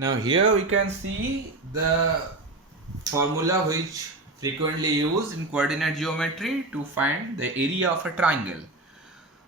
Now here we can see the formula which frequently used in coordinate geometry to find the area of a triangle.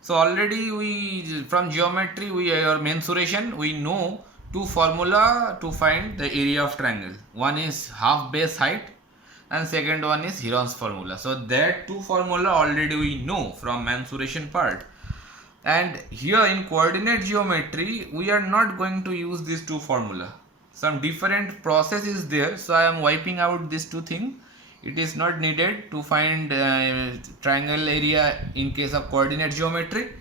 So already we from geometry we or mensuration we know two formula to find the area of triangle. One is half base height and second one is Heron's formula. So that two formula already we know from mensuration part. And here in coordinate geometry we are not going to use these two formula. Some different process is there, so I am wiping out these two things. It is not needed to find triangle area in case of coordinate geometry.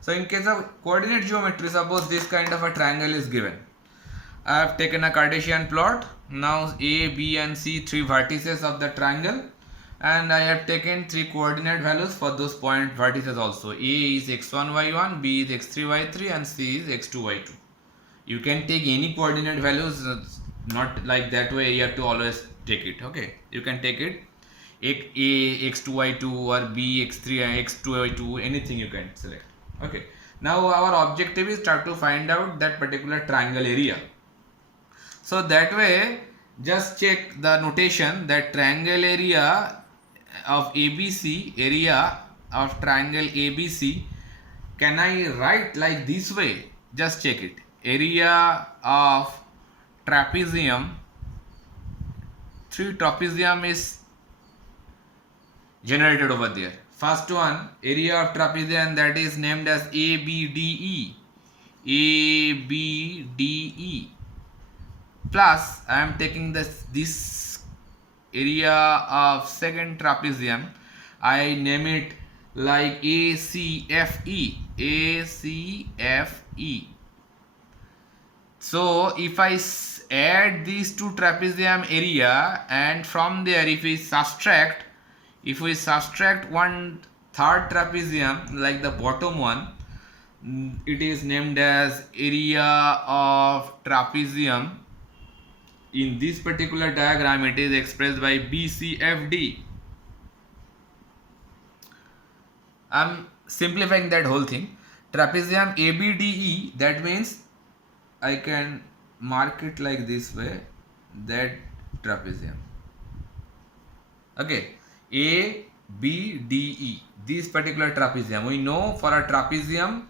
So in case of coordinate geometry, suppose this kind of a triangle is given. I have taken a Cartesian plot. Now A, B and C, three vertices of the triangle, and I have taken three coordinate values for those point vertices also. A is x1 y1, B is x3 y3 and C is x2 y2. You can take any coordinate values, not like that way you have to always take it. Okay, you can take it A x2 y2 or B x3 x2 y2, anything you can select. Okay, now our objective is try to find out that particular triangle area. So that way just check the notation that triangle area of ABC, area of triangle ABC, can I write like this way? Just check it. Area of trapezium, three trapezium is generated over there. First one, area of trapezium, that is named as ABDE. ABDE plus I am taking this area of second trapezium, I name it like ACFE. ACFE. So if I add these two trapezium area, and from there if we subtract one third trapezium like the bottom one, it is named as area of trapezium. In this particular diagram it is expressed by BCFD. I am simplifying that whole thing. Trapezium ABDE, that means I can mark it like this way, that trapezium. Okay, ABDE, this particular trapezium. We know for a trapezium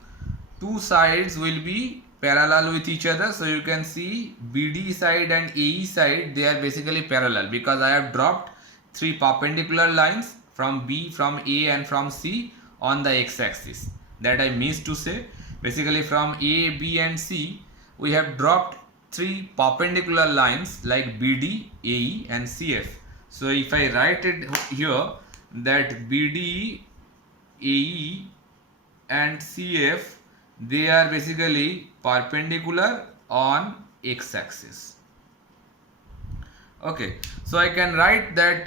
two sides will be parallel with each other. So you can see BD side and AE side, they are basically parallel because I have dropped three perpendicular lines from B, from A and from C on the x-axis. That I missed to say. Basically from A, B and C we have dropped three perpendicular lines like BD, AE and CF. So if I write it here that BD, AE and CF, they are basically perpendicular on x-axis. Okay, so I can write that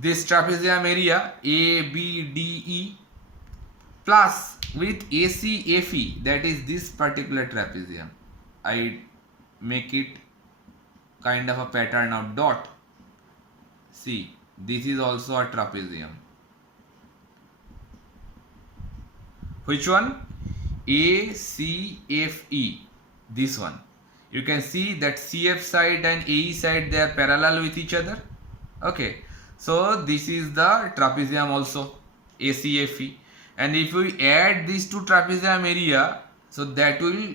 this trapezium area ABDE plus with ACFE, that is this particular trapezium. I make it kind of a pattern of dot. See, this is also a trapezium. Which one? ACFE, this one. You can see that CF side and AE side, they are parallel with each other. Okay, so this is the trapezium also, ACFE. And if we add these two trapezium area, so that will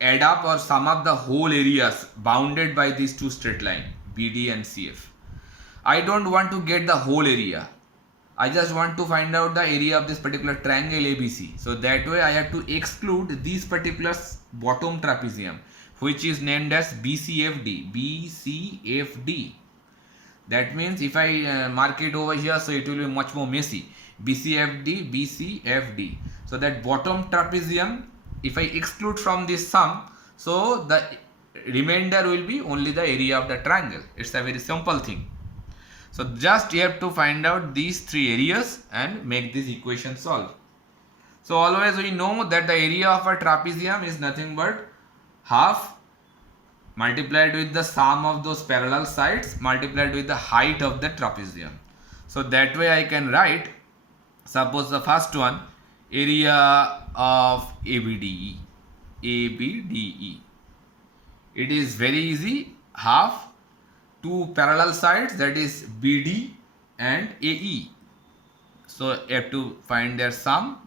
add up or sum up the whole areas bounded by these two straight line BD and CF. I don't want to get the whole area. I just want to find out the area of this particular triangle ABC. So that way I have to exclude this particular bottom trapezium, which is named as BCFD. BCFD. That means if I mark it over here, so it will be much more messy. BCFD, BCFD. So that bottom trapezium, if I exclude from this sum, so the remainder will be only the area of the triangle. It's a very simple thing. So just you have to find out these three areas and make this equation solve. So always we know that the area of a trapezium is nothing but half multiplied with the sum of those parallel sides multiplied with the height of the trapezium. So that way I can write, suppose the first one, area of ABDE. ABDE. It is very easy. Half two parallel sides, that is BD and AE. So you have to find their sum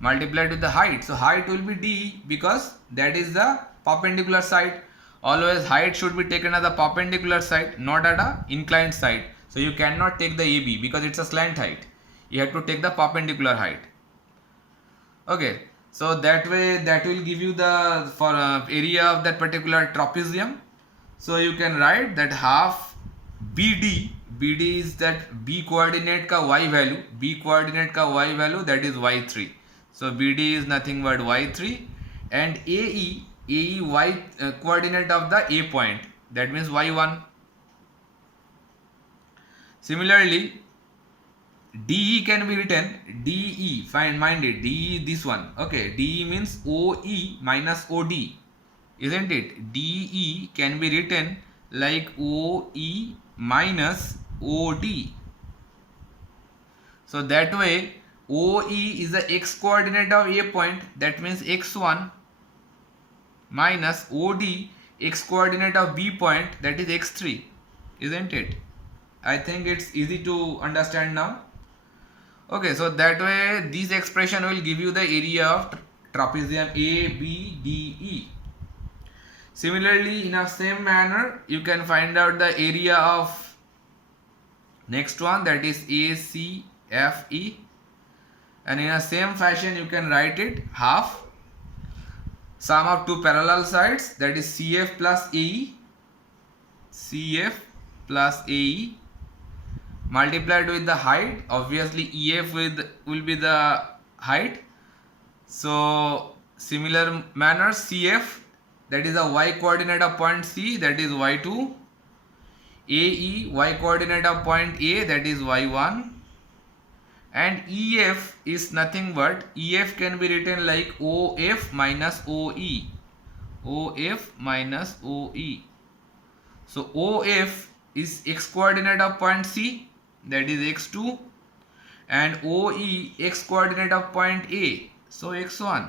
multiplied with the height. So height will be D because that is the perpendicular side. Always height should be taken as the perpendicular side, not at a inclined side. So you cannot take the AB because it's a slant height. You have to take the perpendicular height. Okay, so that way that will give you the area of that particular trapezium. So you can write that half BD is that B coordinate ka y value, that is y3. So BD is nothing but y3, and AE y coordinate of the A point, that means y1. Similarly, DE can be written DE, mind it, DE this one, okay, DE means OE minus OD, isn't it? DE can be written like OE minus OD. So that way OE is the x coordinate of A point, that means x1, minus OD x coordinate of B point, that is x3, isn't it? I think it's easy to understand now. Okay, so that way this expression will give you the area of trapezium ABDE. Similarly, in a same manner, you can find out the area of next one, that is ACFE, and in a same fashion you can write it half sum of two parallel sides, that is CF plus AE multiplied with the height. Obviously EF will be the height. So similar manner, CF, that is the y coordinate of point C, that is y2, AE y coordinate of point A, that is y1, and EF is nothing but, EF can be written like OF minus OE, so OF is x coordinate of point C, that is x2, and OE x coordinate of point A, so x1.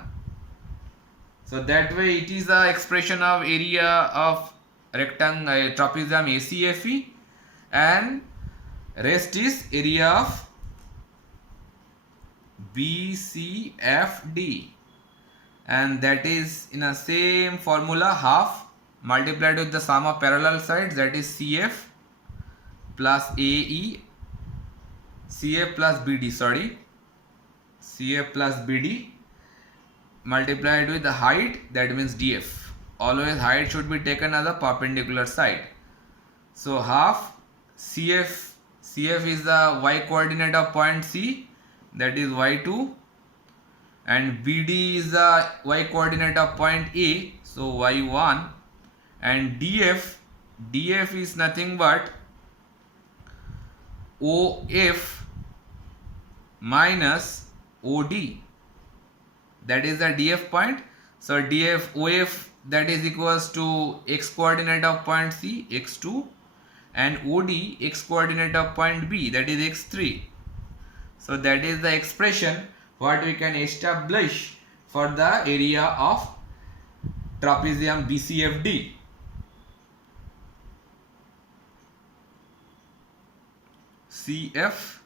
So that way it is the expression of area of rectangle trapezium ACFE, and rest is area of BCFD, and that is in a same formula, half multiplied with the sum of parallel sides, that is CF plus AE, CF plus BD multiplied with the height, that means DF. Always height should be taken as a perpendicular side. So half CF is the y coordinate of point C, that is y2, and BD is the y coordinate of point A, so y1, and DF is nothing but OF minus OD, that is the DF point. So OF, that is equals to x coordinate of point C, x2, and OD x coordinate of point B, that is x3. So that is the expression what we can establish for the area of trapezium BCFD. CF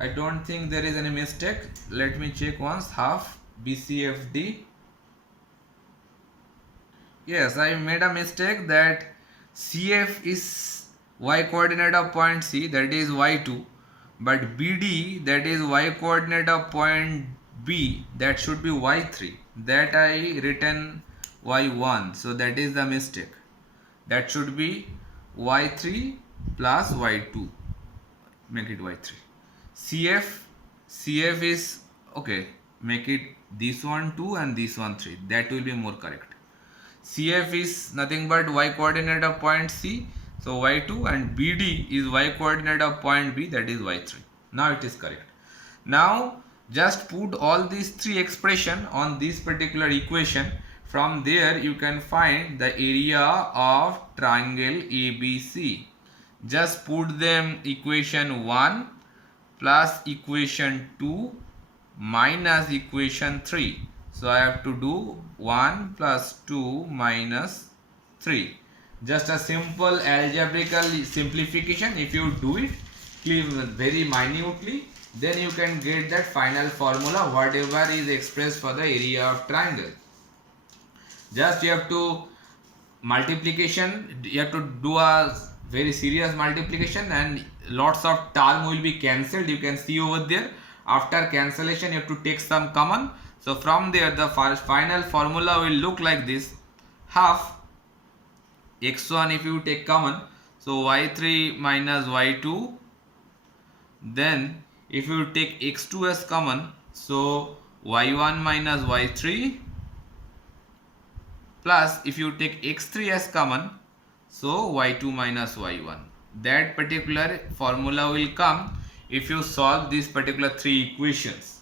I don't think there is any mistake. Let me check once. Half BCFD. Yes, I made a mistake that CF is y coordinate of point C, that is y2, but BD, that is y coordinate of point B, that should be y3. That I written y1, so that is the mistake. That should be y3 plus y2. Make it y3. CF is okay. Make it this one 2 and this one 3. That will be more correct. CF is nothing but y coordinate of point C, so y2, and BD is y coordinate of point B, that is y3. Now it is correct. Now just put all these three expression on this particular equation. From there you can find the area of triangle ABC. Just put them equation 1 plus equation 2 minus equation 3. So I have to do 1 plus 2 minus 3. Just a simple algebraical simplification. If you do it very minutely, then you can get that final formula whatever is expressed for the area of triangle. Just you have to multiplication, you have to do a very serious multiplication and lots of term will be cancelled. You can see over there, after cancellation you have to take some common. So from there the final formula will look like this: half x1 if you take common, so y3 minus y2. Then if you take x2 as common, so y1 minus y3, plus if you take x3 as common, so y2 minus y1. That particular formula will come if you solve these particular three equations.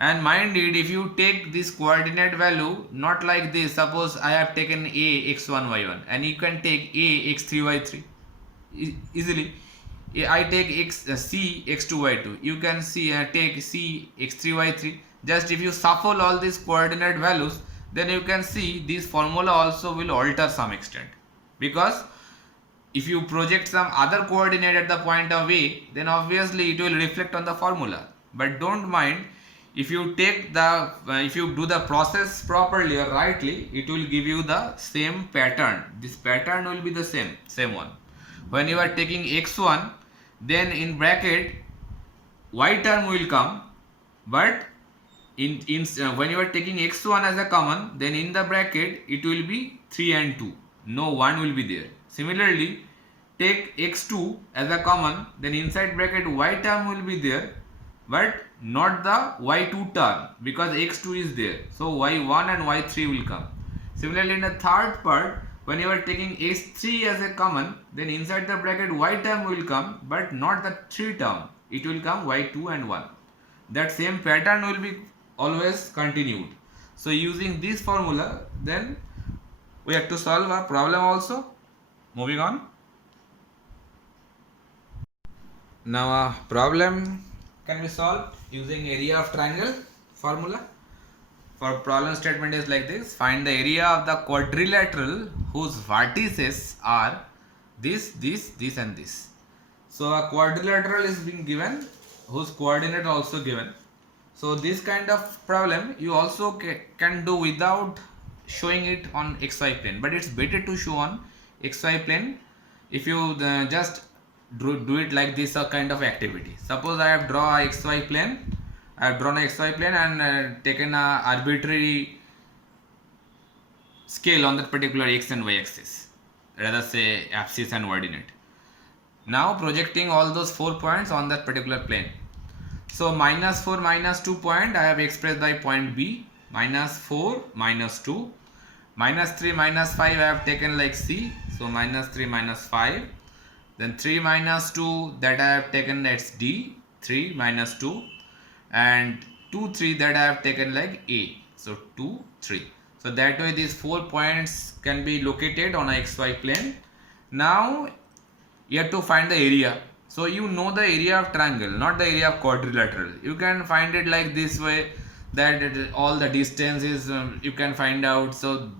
And mind it, if you take this coordinate value not like this, suppose I have taken a x1 y1 and you can take a x3 y3 easily. I take c x2 y2, you can see take c x3 y3. Just if you shuffle all these coordinate values, then you can see this formula also will alter some extent, because if you project some other coordinate at the point of A, then obviously it will reflect on the formula. But don't mind, if you take the if you do the process properly or rightly, it will give you the same pattern. This pattern will be the same one. When you are taking x1, then in bracket y term will come, but when you are taking x1 as a common, then in the bracket it will be 3 and 2, no 1 will be there. Similarly, take x2 as a common, then inside bracket y term will be there, but not the y2 term, because x2 is there, so y1 and y3 will come. Similarly, in the third part, when you are taking x3 as a common, then inside the bracket y term will come, but not the 3 term, it will come y2 and 1. That same pattern will be always continued. So using this formula, then we have to solve a problem also. Moving on. Now a problem can be solved using area of triangle formula. For problem statement is like this: find the area of the quadrilateral whose vertices are this, and this. So a quadrilateral is being given, whose coordinate also given. So this kind of problem you also can do without showing it on xy plane, but it's better to show on xy plane if you just do it like this kind of activity. Suppose I have drawn a xy plane, and taken a arbitrary scale on that particular x and y axis, rather say axis and coordinate. Now projecting all those 4 points on that particular plane. So minus 4 minus 2 point I have expressed by point B, minus 4 minus 2, minus 3 minus 5 I have taken like C, so minus 3 minus 5, then 3 minus 2 that I have taken, that's D, 3 minus 2, and 2 3 that I have taken like A, so 2 3. So that way these 4 points can be located on a xy plane. Now you have to find the area. So you know the area of triangle, not the area of quadrilateral. You can find it like this way, that all the distances you can find out. So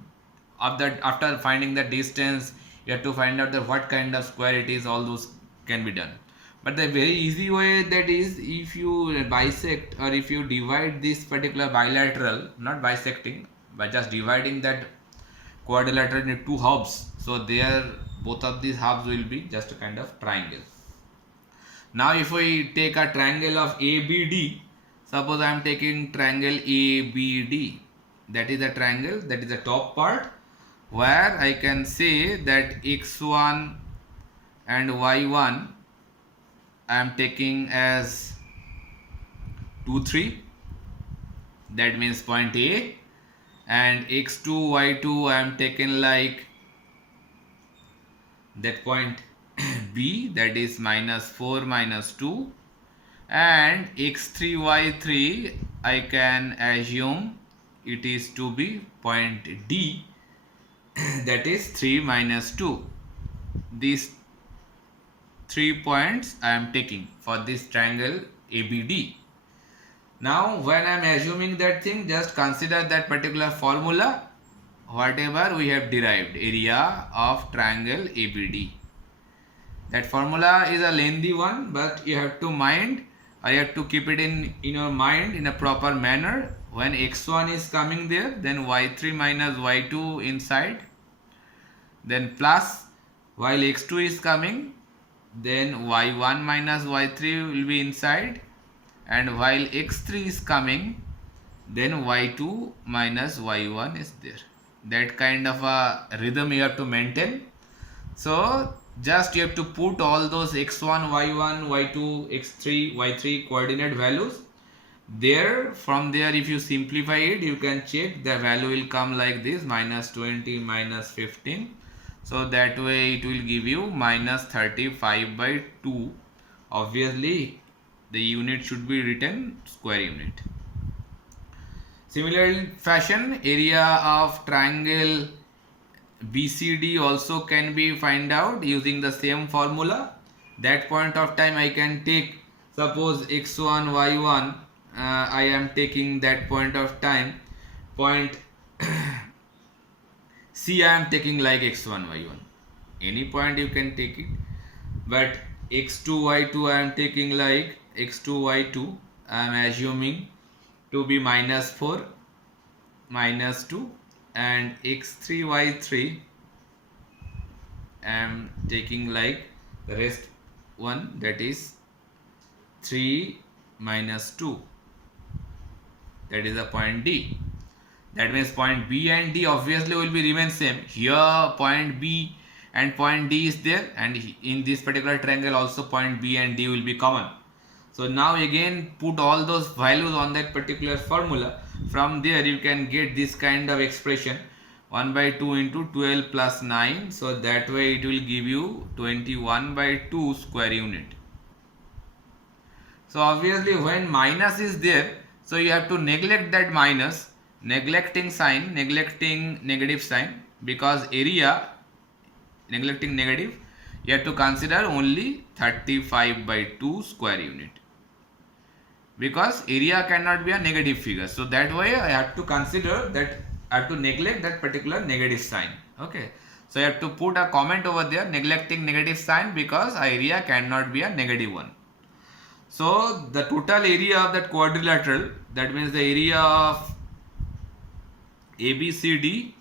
after finding the distance, you have to find out that what kind of square it is. All those can be done. But the very easy way, that is, if you bisect or if you divide this particular bilateral, not bisecting, but just dividing that quadrilateral into two halves. So there both of these halves will be just a kind of triangle. Now if we take a triangle of ABD, suppose I am taking triangle ABD, that is a triangle, that is the top part, where I can say that x1 and y1 I am taking as 2 3, that means point A, and x2 y2 I am taken like that point B, that is minus 4 minus 2, and x3 y3 I can assume it is to be point D, that is 3 minus 2. These 3 points I am taking for this triangle ABD. Now when I am assuming that thing, just consider that particular formula, whatever we have derived, area of triangle ABD. That formula is a lengthy one, but you have to mind, or you have to keep it in your mind in a proper manner. When x1 is coming there, then y3 minus y2 inside, then plus, while x2 is coming, then y1 minus y3 will be inside, and while x3 is coming, then y2 minus y1 is there. That kind of a rhythm you have to maintain. So just you have to put all those x1, y1, y2, x3, y3 coordinate values there. From there, if you simplify it, you can check the value will come like this, minus 20 minus 15. So that way it will give you minus 35 by 2. Obviously the unit should be written square unit. Similar fashion, area of triangle BCD also can be find out using the same formula. That point of time I can take, suppose x1, y1, I am taking that point of time, point C I am taking like x1, y1. Any point you can take it, but x2, y2 I am taking like x2, y2. I am assuming to be minus 4, minus 2, and x3, y3 I am taking like the rest one, that is 3 minus 2. That is a point D. That means point B and D obviously will be remain same. Here point B and point D is there, and in this particular triangle also point B and D will be common. So now again put all those values on that particular formula. From there you can get this kind of expression, 1 by 2 into 12 plus 9. So that way it will give you 21 by 2 square unit. So obviously when minus is there, so you have to neglect that minus, neglecting sign, neglecting negative sign, because area, neglecting negative, you have to consider only 35 by 2 square unit, because area cannot be a negative figure. So that way I have to consider that, I have to neglect that particular negative sign. Okay, so I have to put a comment over there, neglecting negative sign, because area cannot be a negative one. So the total area of that quadrilateral, that means the area of ABCD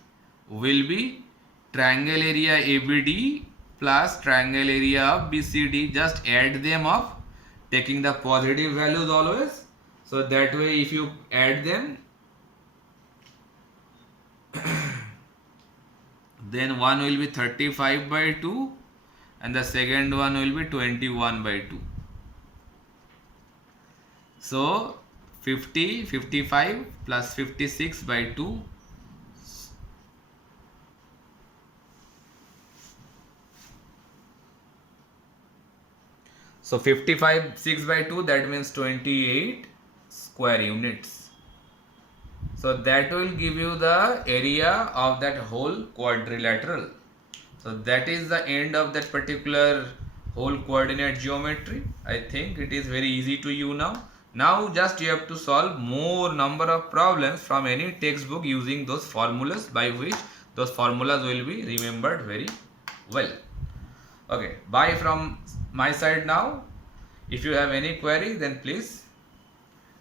will be triangle area ABD plus triangle area of BCD. Just add them up, taking the positive values always. So that way if you add them, then one will be 35 by 2 and the second one will be 21 by 2. So 50, 55 plus 56 by 2. So 55, 6 by 2, that means 28 square units. So that will give you the area of that whole quadrilateral. So that is the end of that particular whole coordinate geometry. I think it is very easy to you now. Now just you have to solve more number of problems from any textbook using those formulas, by which those formulas will be remembered very well. Okay, bye from my side now. If you have any query, then please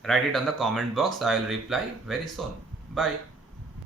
write it on the comment box. I will reply very soon. Bye.